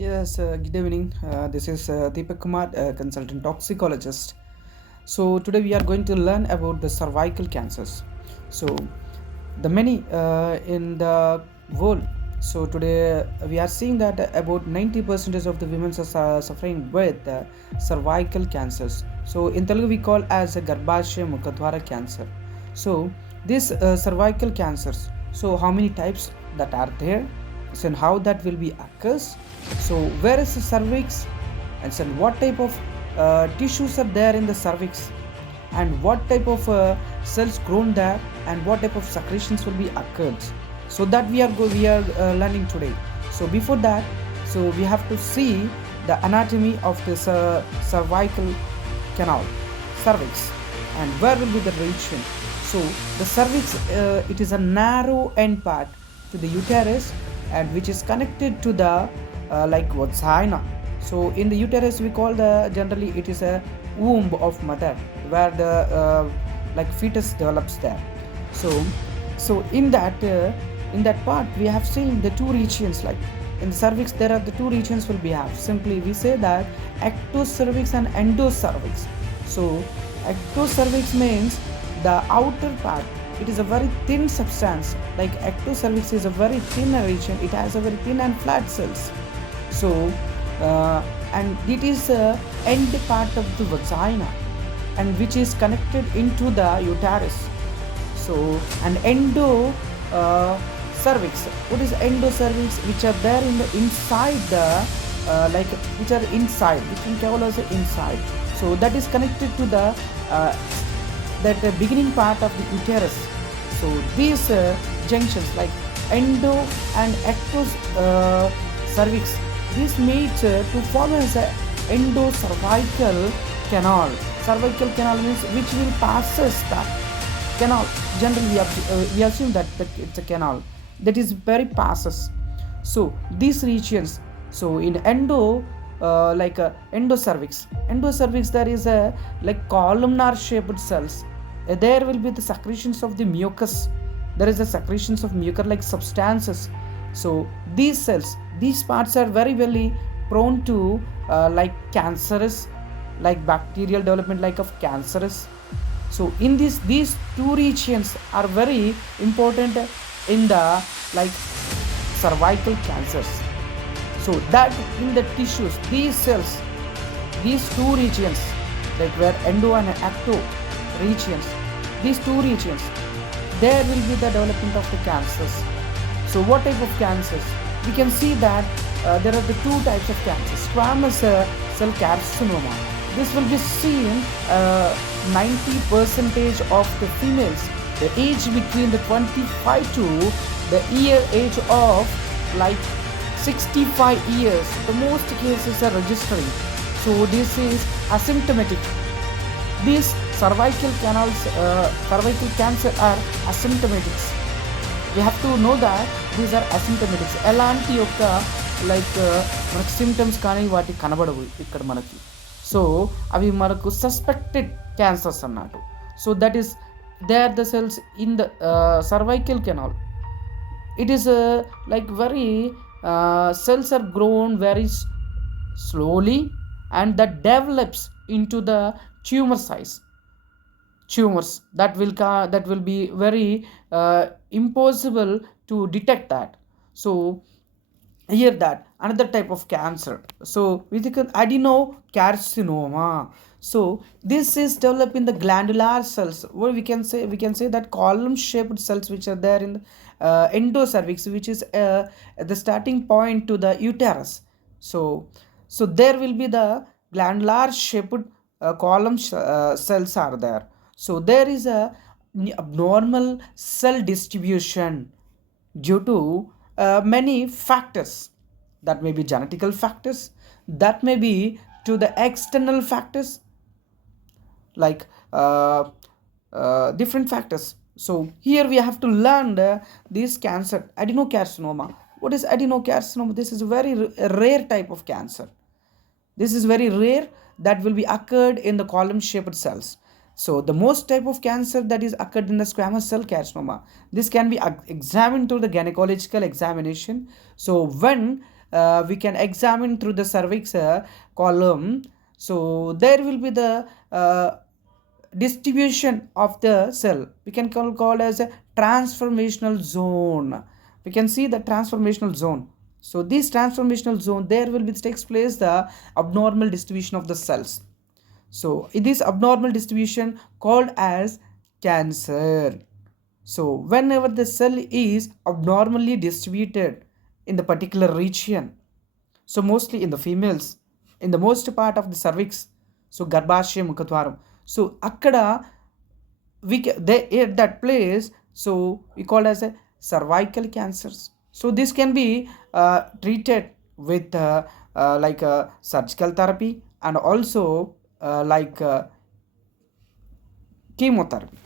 Yes, good evening. This is Deepak Kumar, consultant toxicologist. So today we are going to learn about the cervical cancers. So the many in the world. So today we are seeing that about 90% of the women are suffering with cervical cancers. So in Telugu we call as a garbhashya mukadwara cancer. So these cervical cancers. So how many types that are there? So and how that will be occurs? So where is the cervix? And so what type of tissues are there in the cervix? And what type of cells grown there, and what type of secretions will be occurred, so that we are learning today. So before that, so we have to see the anatomy of this cervical canal, cervix, and where will be the region. So the cervix, it is a narrow end part to the uterus, and which is connected to the like vagina. So in the uterus we call the, generally it is a womb of mother, where the like fetus develops there. So in that part we have seen the two regions. Like in the cervix there are the two regions will be have. Simply we say that ectocervix and endocervix. So ectocervix means the outer part. It is a very thin substance. Like ectocervix is a very thin region. It has a very thin and flat cells. So and it is end part of the vagina, and which is connected into the uterus. So and endo cervix. What is endocervix? Which are there in the inside the like which are inside, which we call as inside. So that is connected to the that beginning part of the uterus. So these junctions like endo and ecto cervix, this meets to form as a endocervical canal. Cervical canal means which will passes the canal. Generally we assume that it's a canal that is very passes. So these regions, so in endo endocervix there is a like columnar shaped cells. There will be the secretions of the mucus. There is the secretions of mucus like substances. So these cells, these parts are very prone to like cancerous, like bacterial development like of cancerous. So in these two regions are very important in the like cervical cancers. So that in the tissues, these cells, these two regions, like where endo and ecto regions, these two regions, there will be the development of the cancers. So what type of cancers? We can see that there are the two types of cancers. Squamous cell carcinoma. This will be seen 90% of the females, the age between the 25 to the year age of like 65 years. The most cases are registering. So this is asymptomatic. These cervical cancer are asymptomatic. We have to know that these are asymptomatic. ఎలాంటి యొక్క like మనకు symptoms కానీ వాటి కనబడవు ఇక్కడ మనకి. So అవి మనకు సస్పెక్టెడ్ క్యాన్సర్స్ అన్నట్టు. So that is they are the cells in the cervical canal. It is like very cells are grown very slowly, and that develops into the tumor size. Tumors that will be very impossible to detect that. So here that another type of cancer, so we think adenocarcinoma. So this is developed in the glandular cells, where we can say that column shaped cells which are there in the endocervix, which is the starting point to the uterus. So there will be the glandular shaped column cells are there. So there is a abnormal cell distribution due to many factors. That may be genetical factors, that may be to the external factors, like different factors. So here we have to learn this cancer, adenocarcinoma. What is adenocarcinoma? This is a very rare type of cancer. This is very rare, that will be occurred in the column shaped cells. So the most type of cancer that is occurred in the squamous cell carcinoma. This can be examined through the gynecological examination. So when we can examine through the cervix column. So there will be the distribution of the cell. We can call as a transformational zone. We can see the transformational zone. So this transformational zone, there will be takes place the abnormal distribution of the cells. So it is abnormal distribution called as cancer. So whenever the cell is abnormally distributed in the particular region, so mostly in the females, in the most part of the cervix, so garbhashya mukhatwaram, so akkada they at that place, so we call as a cervical cancers. So this can be treated with surgical therapy, and also chemotherapy.